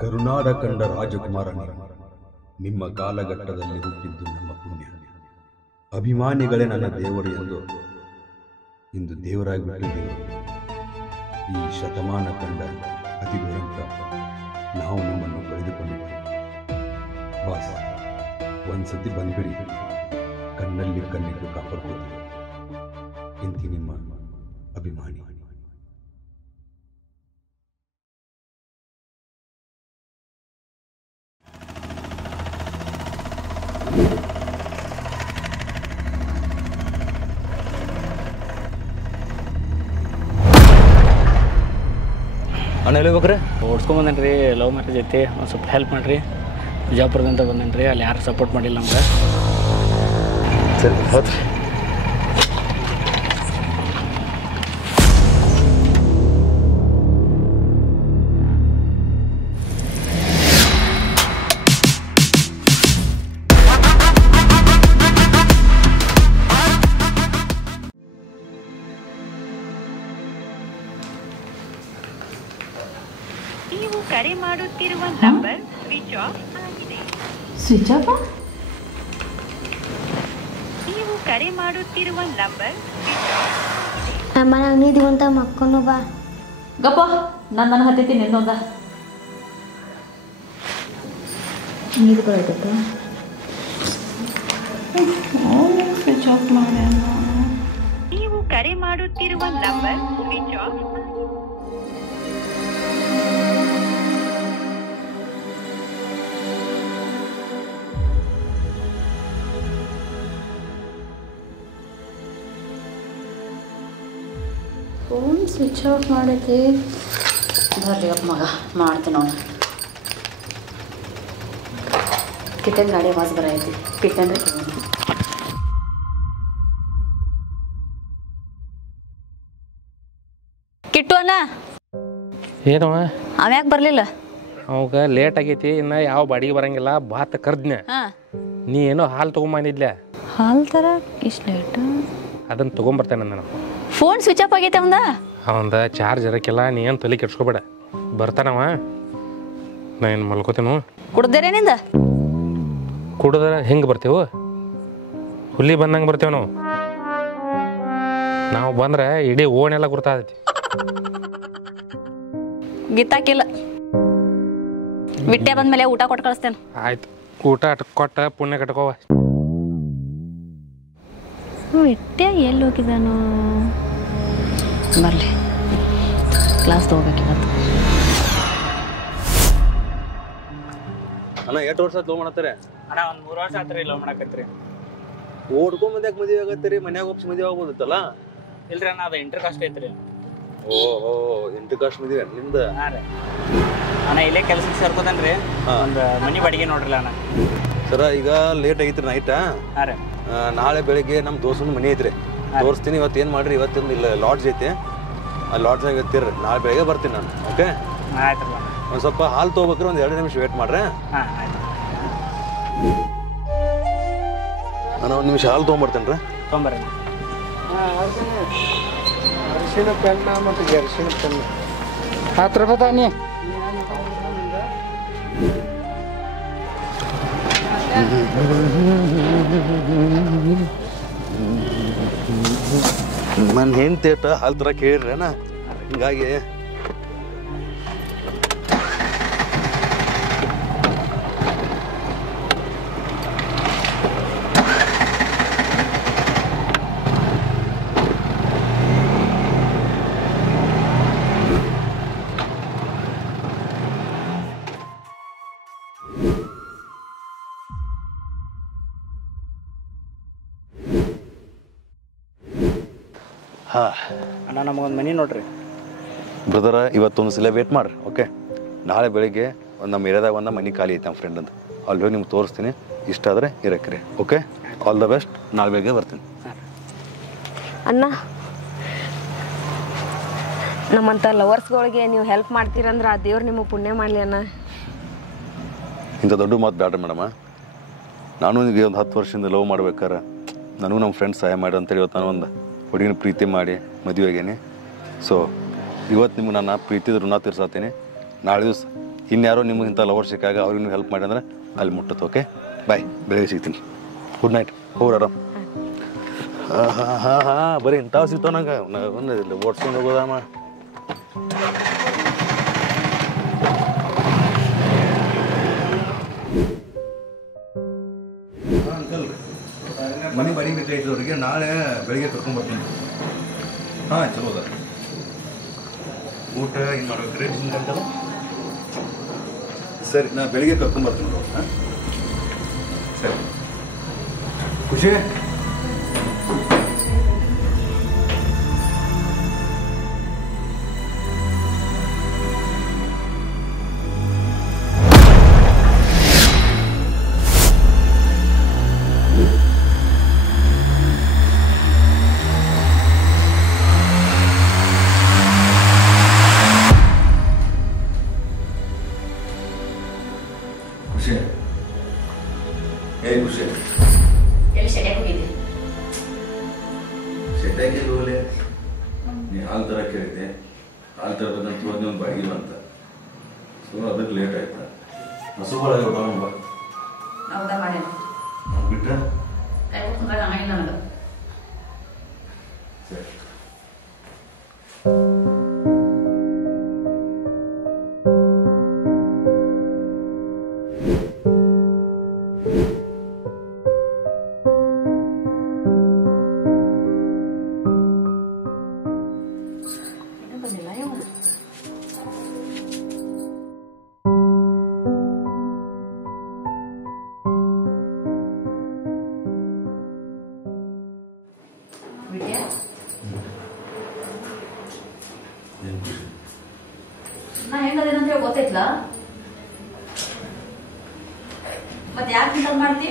ಕರುನಾಡ ಕಂಡ ರಾಜಕುಮಾರನೇ, ನಿಮ್ಮ ಕಾಲಘಟ್ಟದಲ್ಲಿ ಹುಟ್ಟಿದ್ದು ನಮ್ಮ ಪುಣ್ಯ. ಅಭಿಮಾನಿಗಳೇ ನನ್ನ ದೇವರು ಎಂದು ಇಂದು ದೇವರಾಗಿ ಬಿಟ್ಟಿದ್ದೇವೆ. ಈ ಶತಮಾನ ಕಂಡ ಅತಿ ದುರಂತ ನಾವು ನಿಮ್ಮನ್ನು ಕಳೆದುಕೊಂಡಿದ್ದೇವೆ. ಬಾಸ್, ಒಂದ್ಸತಿ ಬಂದ್ಬಿಡಿ, ಕಣ್ಣಲ್ಲಿ ಕಣ್ಣಿಟ್ಟು ಕಾಪಾಡ್ಕೋತೀವಿ. ಇಂತಿ ನಿಮ್ಮ ಅಭಿಮಾನಿ. ಅಣ್ಣ ಹೇಳ್ಬೇಕ್ರಿ? ಓಡಿಸ್ಕೊಂಬಂದೇನ್ರಿ, ಲವ್ ಮ್ಯಾರೇಜ್ ಐತಿ, ಒಂದು ಸ್ವಲ್ಪ ಹೆಲ್ಪ್ ಮಾಡಿರಿ. ಬಿಜಾಪುರದಿಂದ ಬಂದೇನ್ರಿ, ಅಲ್ಲಿ ಯಾರು ಸಪೋರ್ಟ್ ಮಾಡಿಲ್ಲ ನಮ್ಗೆ. ಸರಿ, ಹೌದ್ರಿ. ನೀವು ಕರೆ ಮಾಡುತ್ತಿರುವ ನಂಬರ್ ಸ್ವಿಚ್ ಆಫ್ ಆಗಿದೆ. Switch off? ನೀವು ಕರೆ ಮಾಡುತ್ತಿರುವ ನಂಬರ್ ಸ್ವಿಚ್ ಆಫ್ ಆಗಿದೆ. ಅಮ್ಮ ಅಂಗಡಿ ಅಂತ ಮಕ್ಕಳು ಬಾ. ಗಪ್ಪ, ನಾನು ಹತ್ತೈತಿ ನಿನ್ನೊಂದ ನೀರು ಬರೈತಪ್ಪ. ಸ್ವಿಚ್ ಆಫ್ ಮಾಡಿ. ನೀವು ಕರೆ ಮಾಡುತ್ತಿರುವ number switch off. Phone switch off ಮಾಡೈತಿ. ಬರ್ರಿ ಅಪ್ಪ ಮಗ, ಮಾಡ್ತೀನಿ ನೋಡ. ಕಿಟ್ಟನ್ ಗಾಡಿ ವಾಸ್ ಬರೈತಿ. ಕಿಟ್ಟನ್ರಿ ಕಿಟ್ಟು ಅಣ್ಣ. ಏನವ ಅವ್ಯಾಕೆ ಬರಲಿಲ್ಲ? ಅವಾಗ ಲೇಟ್ ಆಗೈತಿ, ಇನ್ನು ಯಾವ ಬಾಡಿಗೆ ಬರಂಗಿಲ್ಲ. ಬಾತ್ ಕರ್ದ್ನ. ನೀ ಏನೋ ಹಾಲು ತೊಗೊಂಬಂದಿದ್ಲ. ಹಾಲು ಥರ ಇಷ್ಟು ಲೇಟ್? ಅದನ್ನು ತೊಗೊಂಬರ್ತೇನೆ ನಾನು. ಫೋನ್ ಸ್ವಿಚ್ ಆಫ್ ಆಗೈತೆ ಅವಂದ ಚಾರ್ಜ್ ಇರಕ್ಕಿಲ್ಲ. ನೀ ಏನು ತಲೆ ಕೆಡ್ಸ್ಕೊಬೇಡ, ಬರ್ತಾನವ. ನಾ ಏನು ಮಲ್ಕೋತೇನು. ಕುಡ್ದೇರೇನಿಂದ? ಕುಡಿದ್ರೆ ಹೆಂಗೆ ಬರ್ತೇವೆ? ಹುಲಿ ಬಂದಂಗೆ ಬರ್ತೇವೆ ನಾವು. ನಾವು ಬಂದ್ರೆ ಇಡೀ ಓಣೆಲ್ಲ ಗುರ್ತಾದೈತಿ. ಗಿತ್ತಾಕಿಲ್ಲ. ಬಿಟ್ಟೆ ಬಂದ್ಮೇಲೆ ಊಟ ಕೊಟ್ಟು ಕಳಿಸ್ತೇನೆ. ಆಯ್ತು, ಊಟ ಕೊಟ್ಟ ಪುಣ್ಯ ಕಟ್ಕೋವ. ಬಿಟ್ಟೆ ಎಲ್ಲಿ ಹೋಗಿದ್ದಾನು? ಬರಲಿ, ಕ್ಲಾಸ್ ತೊಗೋಬೇಕಿವತ್ತು. ಅಣ್ಣ ಎಷ್ಟು ವರ್ಷ ಲವ್ ಮಾಡತ್ತಾರೆ? ಅಣ್ಣ ಒಂದು 3 ವರ್ಷ ಆತ್ರಿ ಲವ್ ಮಾಡಕತ್ರಿ. ಓಡ್ಕೊಂಬಂದ್ಯಾಕೆ ಮದುವೆ ಆಗತ್ತೀರಿ? ಮನ್ಯಾಗ ಒಪ್ಸಿ ಮದುವೆ ಆಗ್ಬೋದಿತ್ತಲ್ಲ? ಇಲ್ರಿ ಅಣ್ಣ, ಅದು ಇಂಟರ್ ಕಾಸ್ಟ್ ಐತ್ರಿ. ಓಹೋ, ಇಂಟರ್ ಕಾಸ್ಟ್ ಮದುವೆ ನಿಮ್ದ? ಹಾಂ ರೀ ಅಣ್ಣ, ಇಲ್ಲೇ ಕೆಲ್ಸಕ್ಕೆ ಸೇರ್ಕೋತೇನ್ರಿ. ಒಂದು ಮನೆ ಬಾಡಿಗೆ ನೋಡ್ರಲ್ಲ ಅಣ್ಣ. ಸರ, ಈಗ ಲೇಟ್ ಆಗೈತ್ರಿ ನೈಟ್. ಹಾಂ ರೀ. ನಾಳೆ ಬೆಳಿಗ್ಗೆ ನಮ್ಮ ದೋಸ್ತನ ಮನೆ ಐತ್ರಿ, ತೋರಿಸ್ತೀನಿ. ಇವತ್ತು ಏನು ಮಾಡ್ರಿ, ಇವತ್ತೊಂದು ಇಲ್ಲ ಲಾಡ್ಜ್ ಐತಿ, ಆ ಲಾಡ್ಜ್ನಾಗ ಇರ್ತೀರಿ. ನಾಳೆ ಬೆಳಗ್ಗೆ ಬರ್ತೀನಿ ನಾನು. ಓಕೆ, ಆಯ್ತು. ಒಂದು ಸ್ವಲ್ಪ ಹಾಲು ತೊಗೋಬೇಕ್ರಿ, ಒಂದು 2 ನಿಮಿಷ ವೇಟ್ ಮಾಡ್ರಿ. ಹಾಂ ಆಯ್ತು. ನಾನು 1 ನಿಮಿಷ ಹಾಲು ತೊಗೊಂಬರ್ತೇನೆ ರೀ. ತೊಗೊಂಬರ್ರಿ. ಅರಿಶಿಣ ಪೆನ್ನ ಮತ್ತು ಅರಿಶಿಣ ಪೆನ್ನ 10 ರೂಪಾಯಿ ತಾನಿ. ನನ್ನ ಹೆಂಡತಿ ಹಾಲು ತರ ಕೇಳಿರ್ರೇನ, ಹಿಂಗಾಗಿ ಅಣ್ಣ ನಮಗೊಂದು ಮನೆ ನೋಡ್ರಿ. ಬ್ರದರ, ಇವತ್ತೊಂದು ಸಲ ವೇಟ್ ಮಾಡ್ರಿ. ಓಕೆ, ನಾಳೆ ಬೆಳಿಗ್ಗೆ ಒಂದು ನಮ್ಮ ಏರಿಯಾದಾಗ ಒಂದು ಮನೆ ಖಾಲಿ ಐತೆ ನಮ್ಮ ಫ್ರೆಂಡ್ ಅಂತ. ಅಲ್ಲಿ ಹೋಗಿ ನಿಮ್ಗೆ ತೋರಿಸ್ತೀನಿ. ಇಷ್ಟ ಆದರೆ ಇರಕ್ರಿ. Okay, all the best. ನಾಳೆ ಬೆಳಿಗ್ಗೆ ಬರ್ತೀನಿ. ಅಣ್ಣ, ನಮ್ಮಂಥ ಲವರ್ಸ್ಗಳಿಗೆ ನೀವು ಹೆಲ್ಪ್ ಮಾಡ್ತೀರಂದ್ರೆ ಆ ದೇವ್ರು ನಿಮಗೆ ಪುಣ್ಯ ಮಾಡಲಿ ಅಣ್ಣ. ಇಂಥ ದೊಡ್ಡ ಮಾತು ಬೇಡ್ರಿ ಮೇಡಮ. ನಾನು ನಿಮಗೆ ಒಂದು 10 ವರ್ಷದಿಂದ ಲವ್ ಮಾಡ್ಬೇಕಾರೆ ನನಗೂ ನಮ್ಮ ಫ್ರೆಂಡ್ಸ್ ಸಹಾಯ ಮಾಡಿ ಅಂತೇಳಿ ಇವತ್ತು ನಾನು ಒಂದು ಹುಡುಗಿನ ಪ್ರೀತಿ ಮಾಡಿ ಮದುವೆ ಆಗೇನಿ. ಸೊ ಇವತ್ತು ನಿಮ್ಗೆ ನಾನು ಪ್ರೀತಿದ ಋಣ ತೀರ್ಸಾತೀನಿ. ನಾಳೆ ದಿವಸ ಇನ್ಯಾರೋ ನಿಮ್ಗೆ ಇಂಥ ಲವರ್ ಸಿಕ್ಕಾಗ ಅವ್ರಿಗೆ ನೀವು ಹೆಲ್ಪ್ ಮಾಡಿ ಅಂದ್ರೆ ಅಲ್ಲಿ ಮುಟ್ಟುತ್ತೆ. ಓಕೆ ಬಾಯ್, ಬೆಳಗ್ಗೆ ಸಿಗ್ತೀನಿ. Good night. ಹೋಗ್ರ ಆರಾಮ್. ಹಾಂ ಬರೀ ಇಂಥವು ಸಿಗ್ತಾವ ನಂಗೆ ಒಂದು ಓಡ್ಸ್ಕೊಂಡು ಹೋಗೋದಮ್ಮ. ಅಂಕಲ್ ಮನೆ ಬಾಡಿಗೆ ಬೇಕಾಯ್ತು ಅವ್ರಿಗೆ, ನಾಳೆ ಬೆಳಿಗ್ಗೆ ಕರ್ಕೊಂಡ್ಬರ್ತೀನಿ. ಹಾಂ ಚಲೋ ಅದ. ಊಟ ಏನು ಮಾಡ್ಬೇಕ್ರಿ ಅಂಕಲ್? ಸರಿ, ನಾ ಬೆಳಿಗ್ಗೆ ಕರ್ಕೊಂಡ್ಬರ್ತೀನಿ. ಹಾಂ ಸರಿ. ಖುಷಿ ಖುಷಿ ಎಲ್ಲಿ ಶೆಟ್ಯಾಗ ಹೋಗಿದ್ದೆ? ಶೆಟ್ಟಾಗಿ ಹೋಗಲಿ. ನೀ ಹಾಲು ಥರ ಕೇಳಿದ್ದೆ, ಹಾಲು ಥರ ಬಂದಂತ ಹೋಗಿ ಒಂದು ಬಾಡಿಗೆ ಅಂತ. ಸೊ ಅದಕ್ಕೆ ಲೇಟ್ ಆಯ್ತಾ? ಹಸುಗಳ ಊಟ ನಾ ಊಟ ಮಾಡೇನ ಬಿಟ್ರೆ ಕೈ ಕುತ್ಕೊಂಡು ಆಗಿಲ್ಲ ನನಗೆ. ಸರಿ. ನಾ ಹೆಂಗದೇನಂತ ಹೇಳಿ ಗೊತ್ತೈತ್ಲ, ಮತ್ತೆ ಯಾಕೆ ಇಂಥದ್ದು ಮಾಡ್ತಿ?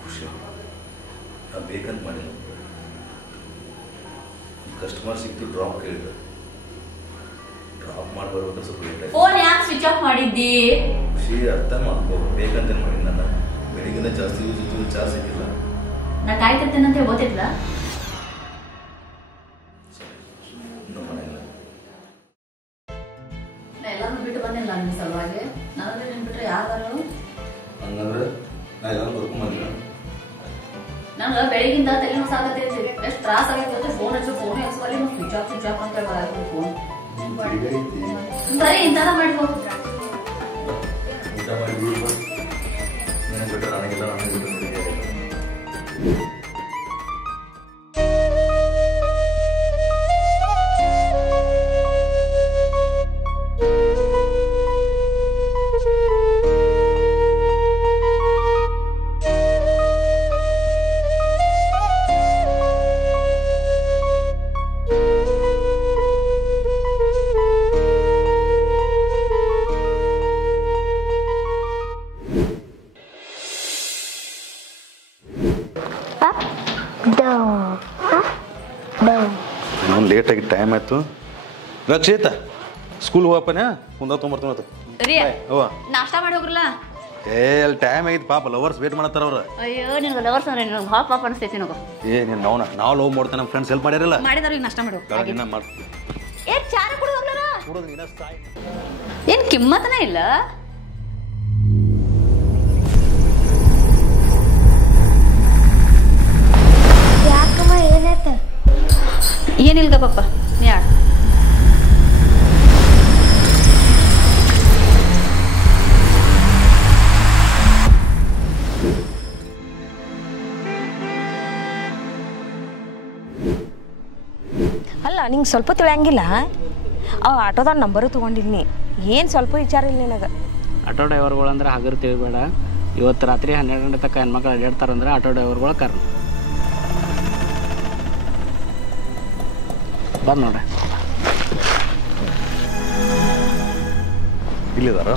ಖುಷಿ ನಾ ಬೇಕಂತ ಮಾಡಿಲ್ಲ. ಕಸ್ಟಮರ್ ಸಿಕ್ತು, ಡ್ರಾಪ್ ಕೇಳಿದ್ರು. ಡ್ರಾಪ್ ಮಾಡ್ಬರ್ಬೇಕು, ಸ್ವಲ್ಪ ಲೇಟ್ ಆಯ್ತು. ಫೋನ್ ಯಾಕೆ ಸ್ವಿಚ್ ಆಫ್ ಮಾಡಿದ್ದಿ? ಖುಷಿ ಅರ್ಥ ಮಾಡ್ಕೋ, ಬೇಕಂತ ಮಾಡಿ. ನಾನು ಬೆಳಿಗ್ಗೆನ ಜಾಸ್ತಿ ಯೂಸ್ ಇತ್ತು, ಚಾರ್ಜ್ ಸಿಕ್ಕಿಲ್ಲ. ನಾ ಕಾಯ್ತಿರ್ತೇನೆ ಅಂತ ಹೇಳಿ ಗೊತ್ತೈತ್ಲ. ನಮ್ಮ ಮನೆಯಲ್ಲ ನಾ ಎಲ್ಲಾನು ಬಿಟ್ಟು ಬಂದಿಲ್ಲ ನಿಮ್ಮ ಸಲುವಾಗಿ. ನನಗೆ ನಿನ್ ಬಿಟ್ರೆ ಯಾರು? ಹಂಗಂದ್ರೆ ನಾ ಎಲ್ಲ ಕರ್ಕೊಂಬಂದಿಲ್ಲ. ನಂಗೆ ಬೆಳಗಿಂದ ತಲೆ ನೋವು ಸಾಕತೈತಿ. ಎಷ್ಟು ತ್ರಾಸ ಆಗೈತೆ. ಫೋನ್ ಹಚ್ಚು, ಫೋನ್ ಹಚ್ಚುವಲ್ಲಿ ಸ್ವಿಚ್ ಆಫ್ ಅಂತ ಹೇಳಿ ಫೋನ್ ಬರೀ ಇಂಥದ ಮಾಡ್ಬೋದು. ಊಟ ಮಾಡಿ ನೀನು ಬಿಟ್ಟರೆ ನನಗೆಲ್ಲ ನನಗೆ ಬಿಟ್ಟು ಇನ್ನೊಂದು ಲೇಟಾಗಿ ಟೈಮ್ ಆಯ್ತು. ರಕ್ಷಿತ ಸ್ಕೂಲ್ ಹೋಗಪ್ಪನ ಮುಂದೆ ತೊಗೊಂಬರ್ತೀನಿ. ರೀ ಅವ್ವ ನಾಷ್ಟಾ ಮಾಡಿ ಹೋಗ್ರಲ್ಲ. ಅಲ್ಲಿ ಟೈಮ್ ಆಗಿತ್ತು, ಪಾಪ ಲವರ್ಸ್ ವೇಟ್ ಮಾಡತ್ತಾರ ಅವ್ರ. ಅಯ್ಯೋ ನಿನ್ಗೆ ಲವರ್ಸ್ ಅಂದ್ರೆ ನಿನ್ಗೆ ಭಾಳ ಪಾಪ ಅನಿಸ್ತೈತಿ ನನಗೆ. ನೀನು ನಾವು ಲವ್ ಮಾಡ್ತೇನೆ, ನಮ್ಮ ಫ್ರೆಂಡ್ಸ್ ಹೆಲ್ಪ್ ಮಾಡ್ಯಾರಲ್ಲ. ಮಾಡಿದಾರ ಈಗ ನಾಷ್ಟ ಮಾಡು. ಮಾಡ್ತೀನಿ. ಏನ್ ಚಾರ ಕುಡಿ ಹೋಗ್ಲಾರ? ಕೂಡೋದು ನೀನ ಸಾಯ್. ಏನ್ ಕಿಮ್ಮತ್ತನ ಇಲ್ಲ. ಯಾಕಮ್ಮ ಏನಾಯ್ತ? ಏನಿಲ್ಗ ಪಪ್ಪ, ನೀ ಆಡ. ಅಲ್ಲ ನಿಂಗೆ ಸ್ವಲ್ಪ ತಿಳಿಯಂಗಿಲ್ಲ. ಅವ ಆಟೋದ ನಂಬರು ತೊಗೊಂಡಿನಿ. ಏನು ಸ್ವಲ್ಪ ವಿಚಾರ ಇಲ್ಲ ನಿನಗೆ. ಆಟೋ ಡ್ರೈವರ್ಗಳು ಅಂದ್ರೆ ಹಗರು ತಿಳಿಬೇಡ. ಇವತ್ತು ರಾತ್ರಿ 12 ಗಂಟೆ ತನಕ ಹೆಣ್ಮಕ್ಳು ಅಡ್ಡಾಡ್ತಾರಂದ್ರೆ ಆಟೋ ಡ್ರೈವರ್ಗಳು ಕಾರಣ ಬಂದು ನೋಡ್ರಿ. ಇಲ್ಲಿದಾರ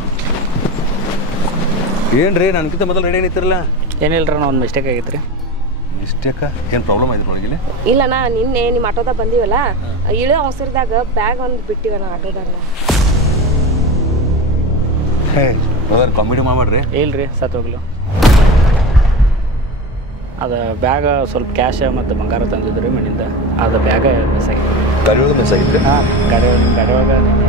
ಏನ್ರಿ? ನನಗಿಂತ ಮೊದಲು ರೆಡಿ ಏನಿತ್ತಿರಲ್ಲ. ಏನಿಲ್ಲ ರೀ, ಒಂದು ಮಿಸ್ಟೇಕ್ ಆಗೈತೆ ರೀ. ಮಿಸ್ಟೇಕ? ಏನು ಪ್ರಾಬ್ಲಮ್ ಆಯ್ತು ಒಳಗಿಲ್ಲಿ? ಇಲ್ಲಣ್ಣ, ನಿನ್ನೆ ನಿಮ್ಮ ಆಟೋದಾಗ ಬಂದೀವಲ್ಲ, ಇಳೋ ಅವಸರದಾಗ ಬ್ಯಾಗ್ ಒಂದು ಬಿಟ್ಟಿವಲ್ಲ ಆಟೋದಾಗ. ಹೇ ಕಾಮಿಡಿ ಮಾಡ್ರಿ. ಇಲ್ಲ ರೀ, ಸತ್ತು ಹೋಗ್ಲು. ಅದು ಬ್ಯಾಗ ಸ್ವಲ್ಪ ಕ್ಯಾಶ್ ಮತ್ತು ಬಂಗಾರ ತಂದಿದ್ರು ಮನೆಯಿಂದ ಅದು ಬ್ಯಾಗ ಮಿಸ್ ಆಗಿದೆ. ಗಾಡಿ ಒಳಗೆ ಮಿಸ್ ಆಗಿದ್ರೆ ಹಾಂ ಗಾಡಿ ಒಳಗೆ ನಿನ್ನೆ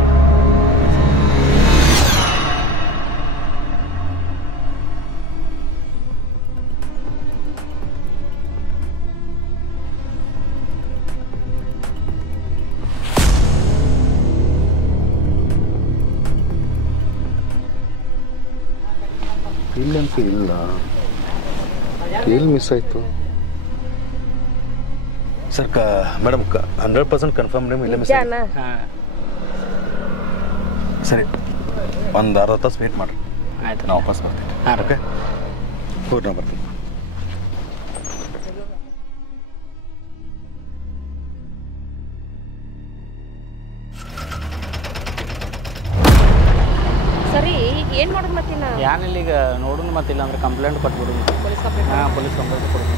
ಇಲ್ಲಂತೂ ಇಲ್ಲ. ಎಲ್ಲಿ ಮಿಸ್ ಆಯಿತು ಸರ್? ಮೇಡಮ್ 100% ಕನ್ಫರ್ಮ್ ನೇಮ್ ಇಲ್ಲ ಮಿಸ್ ಆಯ್ತು. ಹಾಂ ಸರಿ, ಒಂದು ಅರ್ಧ ತಾಸು ವೇಟ್ ಮಾಡಿರಿ, ಆಯ್ತು. ನಾವು ವಾಪಸ್ ಬರ್ತೀವಿ. ಹಾಂ ಓಕೆ, ಹೋಗಿ ನಾವು ಬರ್ತೀವಿ. ಸರಿ ಈಗ ಏನು ಮಾಡೋದು ಮತ್ತಿನ್ನ? ಏನಿಲ್ಲ, ಈಗ ನೋಡೋಣ ಮತ್ತಿಲ್ಲ ಅಂದ್ರೆ ಕಂಪ್ಲೇಂಟ್ ಕೊಟ್ಬಿಡು. Police complaint? ಹಾಂ, ಪೊಲೀಸ್ ಕಂಪ್ಲೇಂಟ್ ಕೊಡ್ತೀನಿ.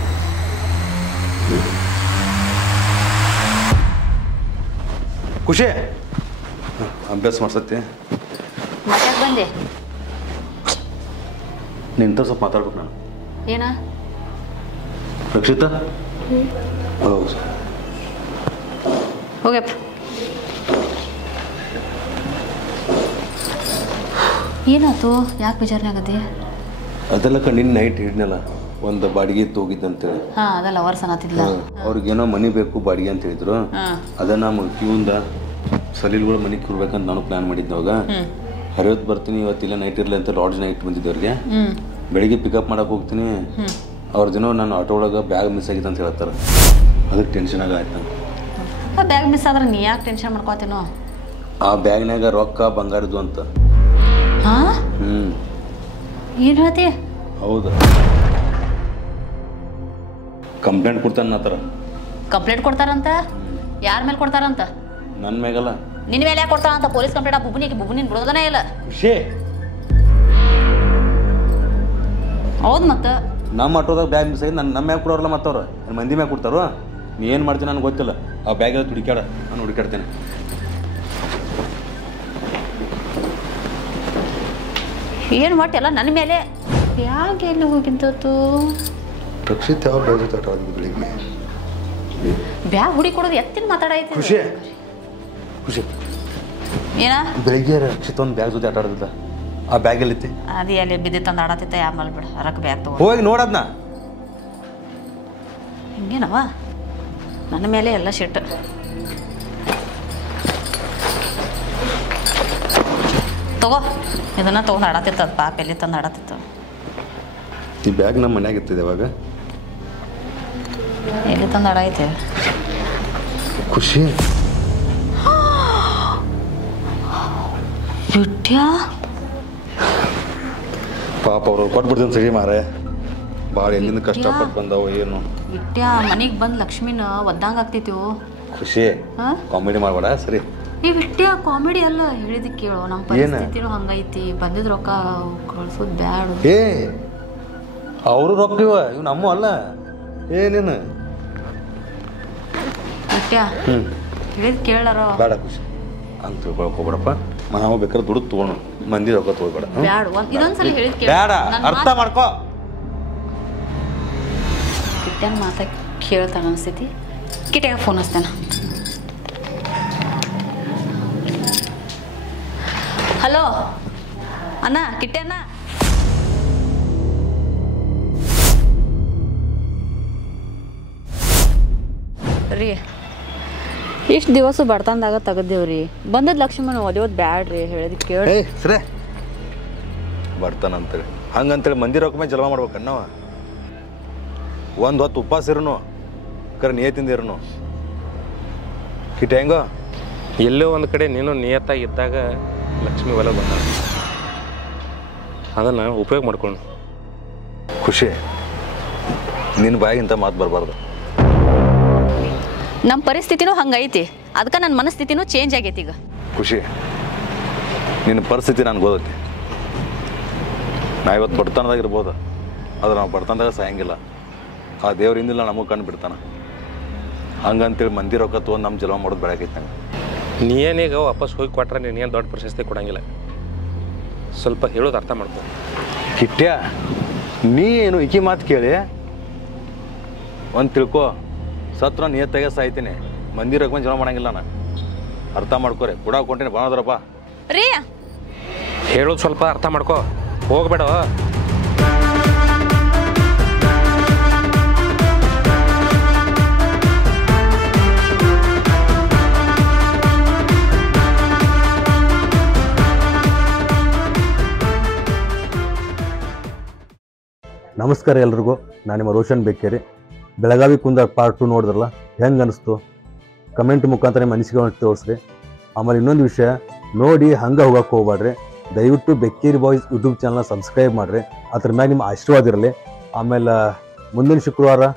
ಖುಷಿ ಅಭ್ಯಾಸ ಮಾಡ್ಸತ್ತೆ. ಮತ್ತೆ ಬಂದೆ ನಿಂತ ಸ್ವಲ್ಪ ಮಾತಾಡ್ಬೇಕು ನಾನು. ಏನ ರಕ್ಷಿತಾ? ಹೌದು. ಹೋಗ್ಯಪ್ಪ. ಏನಾಯ್ತು? ಯಾಕೆ ಬೇಜಾರನಾಗತ್ತೆ? ಅದೆಲ್ಲ ನಿನ್ನ ನೈಟ್ ಹಿಡ್ನಲ್ಲ, ಒಂದು ಬಾಡಿಗೆ ಹೋಗಿದ್ದಂತೇಳಿ. ಹಾ, ಅದೆಲ್ಲ ವರ್ಷ ಅನ್ನತ್ತಿದ್ಲ. ಅವ್ರಿಗೇನೋ ಮನೆ ಬೇಕು ಬಾಡಿಗೆ ಅಂತ ಹೇಳಿದ್ರು. ಅದನ್ನ ಕ್ಯೂಂದ ಸಲೀಲ್ಗಳು ಮನೆಗೆ ಕೂರ್ಬೇಕಂತ ನಾನು ಪ್ಲಾನ್ ಮಾಡಿದ್ದಾಗ ಹರಿವತ್ತು ಬರ್ತೀನಿ, ಇವತ್ತಿಲ್ಲ ನೈಟ್ ಇರಲಿ ಅಂತ ಲಾಡ್ಜ್ ನೈಟ್ ಬಂದಿದ್ದವ್ರಿಗೆ. ಬೆಳಿಗ್ಗೆ ಪಿಕಪ್ ಮಾಡಕ್ಕೆ ಹೋಗ್ತೀನಿ, ಅವ್ರ ಜನ ನಾನು ಆಟೋ ಒಳಗೆ ಬ್ಯಾಗ್ ಮಿಸ್ ಆಗಿದೆ ಅಂತ ಹೇಳ್ತಾರೆ. ಅದಕ್ಕೆ ಟೆನ್ಷನ್ ಆಗಾಯ್ತು ನಂಗೆ. ಬ್ಯಾಗ್ ಮಿಸ್ ಆದ್ರೆ ನೀ ಯಾಕೆ ಟೆನ್ಷನ್ ಮಾಡ್ಕೋತೀನೋ? ಆ ಬ್ಯಾಗ್ನಾಗ ರೊಕ್ಕ ಬಂಗಾರದು ಅಂತ. ಹಾ? ಏನು ಹೇಳ್ತಿ? ಹೌದು, ಕಂಪ್ಲೇಂಟ್ ಕೊಡ್ತಾನೆ ಆ ಥರ. ಕಂಪ್ಲೇಂಟ್ ಕೊಡ್ತಾರಂತ? ಯಾರ ಮೇಲೆ ಕೊಡ್ತಾರಂತ? ನನ್ನ ಮೇಗಲ್ಲ, ನಿನ್ನ ಮೇಲೆ ಯಾಕೆ ಕೊಡ್ತಾರಂತ? ಪೊಲೀಸ್ ಕಂಪ್ಲೇಂಟ್ ಆ ಬುಬ್ಬನಿನ ಬಿಡೋದನೇ ಇಲ್ಲ. ಖುಷಿ ಹೌದು, ಮತ್ತೆ ನಮ್ಮ ಆಟೋದಾಗ ಬ್ಯಾಗ್ ಮಿಸ್ ಆಗಿ ನಮ್ಮ ಮ್ಯಾಗ ಕೊಡೋರಲ್ಲ ಮತ್ತವ್ರು ಮಂದಿ ಮ್ಯಾಗ ಕೊಡ್ತಾರೋ. ನೀ ಏನು ಮಾಡ್ತೀನಿ ನನಗೆ ಗೊತ್ತಿಲ್ಲ. ಆ ಬ್ಯಾಗೆಲ್ಲ ಹುಡುಕ್ಯಾಡ, ನಾನು ಹುಡುಕಾಡ್ತೇನೆ. ಏನು ಮಾಡಿ ಎಲ್ಲ ನನ್ನ ಮೇಲೆ? ಬ್ಯಾಗ್ ಎಲ್ಲಿ ಹೋಗಿದ್ದತ್ತು? ರಕ್ಷಿತ್ ಯಾವ ಬ್ಯಾಗ್ ಜೊತೆ ಆಟ ಆಡಿದ್ದು ಬೆಳಿಗ್ಗೆ? ಬ್ಯಾಗ್ ಹುಡಿ ಕೊಡೋದು ಎತ್ತಿನ ಮಾತಾಡೈತಿ. ಖುಷಿ ಖುಷಿ ಏನ ಬೆಳಿಗ್ಗೆ ರಕ್ಷಿತ್ ಒಂದು ಬ್ಯಾಗ್ ಜೊತೆ ಆಟ ಆಡಿದ್ದ. ಆ ಬ್ಯಾಗ್ ಎಲ್ಲಿತ್ತು? ಅದು ಎಲ್ಲಿ ಬಿದ್ದಿತ್ತಂದು ಆಡತ್ತಿತ್ತ. ಆಮೇಲೆ ಬಿಡು, ಅರಕ್ ಬ್ಯಾಗ್ ತಗೋ. ಹೋಗಿ ನೋಡದ್ನ. ಹಿಂಗೇನವ ನನ್ನ ಮೇಲೆ ಎಲ್ಲ ಶಿಟ್. ತಗೋ, ಇದನ್ನ ತೊಗೊಂಡು ಆಡತ್ತಿತ್ತ. ಅದು ಪಾಪ ಎಲ್ಲಿ ತಂದು ಆಡತ್ತಿತ್ತು. ಈ ಬ್ಯಾಗ್ ನಮ್ಮ ಮನ್ಯಾಗ ಇರ್ತಿದೆ ಅವಾಗ. ಎಲ್ಲಿ ತಂದು ಆಡೈತೆ? ಖುಷಿ ಬಿಟ್ಯಾ? ಪಾಪ ಅವರು ಕೊಟ್ಬಿಡ್ತೀನಿ ಸರಿ ಮಾರೆ. ಭಾಳ ಎಲ್ಲಿಂದ ಕಷ್ಟಪಟ್ಟು ಬಂದವು ಏನು. ಬಿಟ್ಯಾ ಮನೆಗೆ ಬಂದು ಲಕ್ಷ್ಮಿನ ಒದ್ದಂಗೆ ಆಗ್ತೈತಿವು. ಖುಷಿ ಕಾಮಿಡಿ ಮಾಡಬೇಡ ಸರಿ. ಈ ಬಿಟ್ಯಾ ಕಾಮಿಡಿ ಅಲ್ಲ, ಹೇಳಿದ ಕೇಳು. ನಮ್ಮ ಪರಿಸ್ಥಿತಿನೂ ಹಂಗೈತಿ. ಬಂದಿದ್ ರೊಕ್ಕ ಕಳ್ಸೋದು ಬ್ಯಾಡ. ಏ ಅವರು ರೊಕ್ಕ ಇವು ನಮ್ಮ ಅಲ್ಲ. ಏನೇನು ಬಿಟ್ಯಾ ಹೇಳಿದ ಕೇಳಾರ. ಬೇಡ ಖುಷಿ ಅಂತ ತಿಳ್ಕೊಳಕ್ ಹೋಗ್ಬೇಡಪ್ಪ. ನಾವು ಬೇಕಾದ್ರೆ ದುಡ್ಡು ತೊಗೊಳು, ಮಂದಿ ರೊಕ್ಕ ತೊಗೊಳ್ಬೇಡ. ಬ್ಯಾಡ, ಇದೊಂದ್ಸಲ ಹೇಳಿದ ಕೇಳ. ಬೇಡ, ಅರ್ಥ ಮಾಡ್ಕೋ. ಕಿಟ್ಯಾನ ಮಾತಾ ಕೇಳ್ತಾನ ಅನಿಸ್ತೈತಿ. ಕಿಟ್ಯಾಗ ಫೋನ್ ಹಚ್ತಾನ. ಹಲೋ ಅಣ್ಣ, ಕಿಟ್ಯಾನ? ರೀ, ಇಷ್ಟು ದಿವಸ ಬಡ್ತಂದಾಗ ತೆಗದೇವ್ರಿ. ಬಂದದ್ ಲಕ್ಷ್ಮಣ ಒದೇವದ್ ಬ್ಯಾಡ್ರಿ. ಹೇಳಿದ್ ಕೇಳಿ ಸರಿ ಬರ್ತಾನಂತೇಳಿ ಹಂಗಂತೇಳಿ ಮಂದಿ ರೊಕ್ಕ ಮೇಲೆ ಜಲಮ ಮಾಡ್ಬೇಕನ್ನವ. ಒಂದು ಹೊತ್ತು ಉಪವಾಸ ಇರೋನು, ಕರೆ ನಿಯತಿಂದ ಇರೋನು. ಕಿಟ ಹೆಂಗೋ ಎಲ್ಲೋ ಒಂದು ಕಡೆ ನೀನು ನಿಯತ್ತಾಗಿ ಇದ್ದಾಗ ಲಕ್ಷ್ಮಿ ಒಲೆ ಬಂದ, ಅದನ್ನು ಉಪಯೋಗ ಮಾಡ್ಕೊಂಡು. ಖುಷಿ ನಿನ್ನ ಬಾಯಿಗಿಂತ ಮಾತು ಬರಬಾರ್ದು. ನಮ್ಮ ಪರಿಸ್ಥಿತಿನೂ ಹಂಗೈತಿ. ಅದಕ್ಕೆ ನನ್ನ ಮನಸ್ಥಿತಿನೂ ಚೇಂಜ್ ಆಗೈತಿ ಈಗ. ಖುಷಿ ನಿನ್ನ ಪರಿಸ್ಥಿತಿ ನನಗೆ ಗೊತ್ತೈತಿ. ನಾ ಇವತ್ತು ಬಡತನದಾಗ ಇರ್ಬೋದು, ಆದ್ರೆ ನಾವು ಬಡತನದಾಗ ಸಾಯಂಗಿಲ್ಲ. ಆ ದೇವ್ರಿಂದಿಲ್ಲ ನಮಗೆ ಕಂಡು ಬಿಡ್ತಾನೆ. ಹಂಗಂತೇಳಿ ಮಂದಿ ರೊಕ್ಕ ತೊಗೊಂಡು ನಮ್ಮ ಜಲಮ ಮಾಡೋದು ಬೆಳಕೈತಿ ನಂಗೆ. ನೀನೀಗ ವಾಪಸ್ ಹೋಗಿ ಕೊಟ್ರೆ ನೀನೇನು ದೊಡ್ಡ ಪ್ರಶಸ್ತಿ ಕೊಡಂಗಿಲ್ಲ. ಸ್ವಲ್ಪ ಹೇಳೋದು ಅರ್ಥ ಮಾಡ್ಕೊ. ಕಿಟ್ಯ ನೀ ಏನು ಈಕಿ ಮಾತು ಕೇಳಿ ಒಂದು ತಿಳ್ಕೊ, ಸತ್ರ ನಿಯತ್ತಾಗೆ ಸಾಯ್ತೀನಿ, ಮಂದಿ ರಕಮ ಜನ ಮಾಡಂಗಿಲ್ಲ ನಾನು. ಅರ್ಥ ಮಾಡ್ಕೋರಿ. ಕೂಡ ಕೊಂಟೇನೆ ಬಾಳದ್ರಪ್ಪ ರೀ. ಹೇಳೋದು ಸ್ವಲ್ಪ ಅರ್ಥ ಮಾಡ್ಕೋ, ಹೋಗ್ಬೇಡ. ನಮಸ್ಕಾರ ಎಲ್ರಿಗೂ. ನಾನು ನಿಮ್ಮ ರೋಷನ್ ಬೇಕೇರಿ. ಬೆಳಗಾವಿ ಕುಂದ ಪಾರ್ಟ್ 2 ನೋಡಿದ್ರಲ್ಲ, ಹೆಂಗೆ ಅನಿಸ್ತು ಕಮೆಂಟ್ ಮುಖಾಂತರ ನಿಮ್ಮ ಅನಿಸಿಕೆಗಳನ್ನು ತೋರಿಸ್ರಿ. ಆಮೇಲೆ ಇನ್ನೊಂದು ವಿಷಯ ನೋಡಿ ಹಂಗೆ ಹೋಗಕ್ಕೆ ಹೋಗ್ಬೇಡ್ರಿ. ದಯವಿಟ್ಟು ಬೆಕ್ಕೇರಿ ಬಾಯ್ಸ್ ಯೂಟ್ಯೂಬ್ ಚಾನಲ್ನ ಸಬ್ಸ್ಕ್ರೈಬ್ ಮಾಡಿರಿ. ಅದ್ರ ಮ್ಯಾಗ ನಿಮ್ಮ ಆಶೀರ್ವಾದ ಇರಲಿ. ಆಮೇಲೆ ಮುಂದಿನ ಶುಕ್ರವಾರ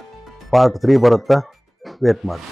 ಪಾರ್ಟ್ 3 ಬರುತ್ತಾ, ವೇಟ್ ಮಾಡಿ.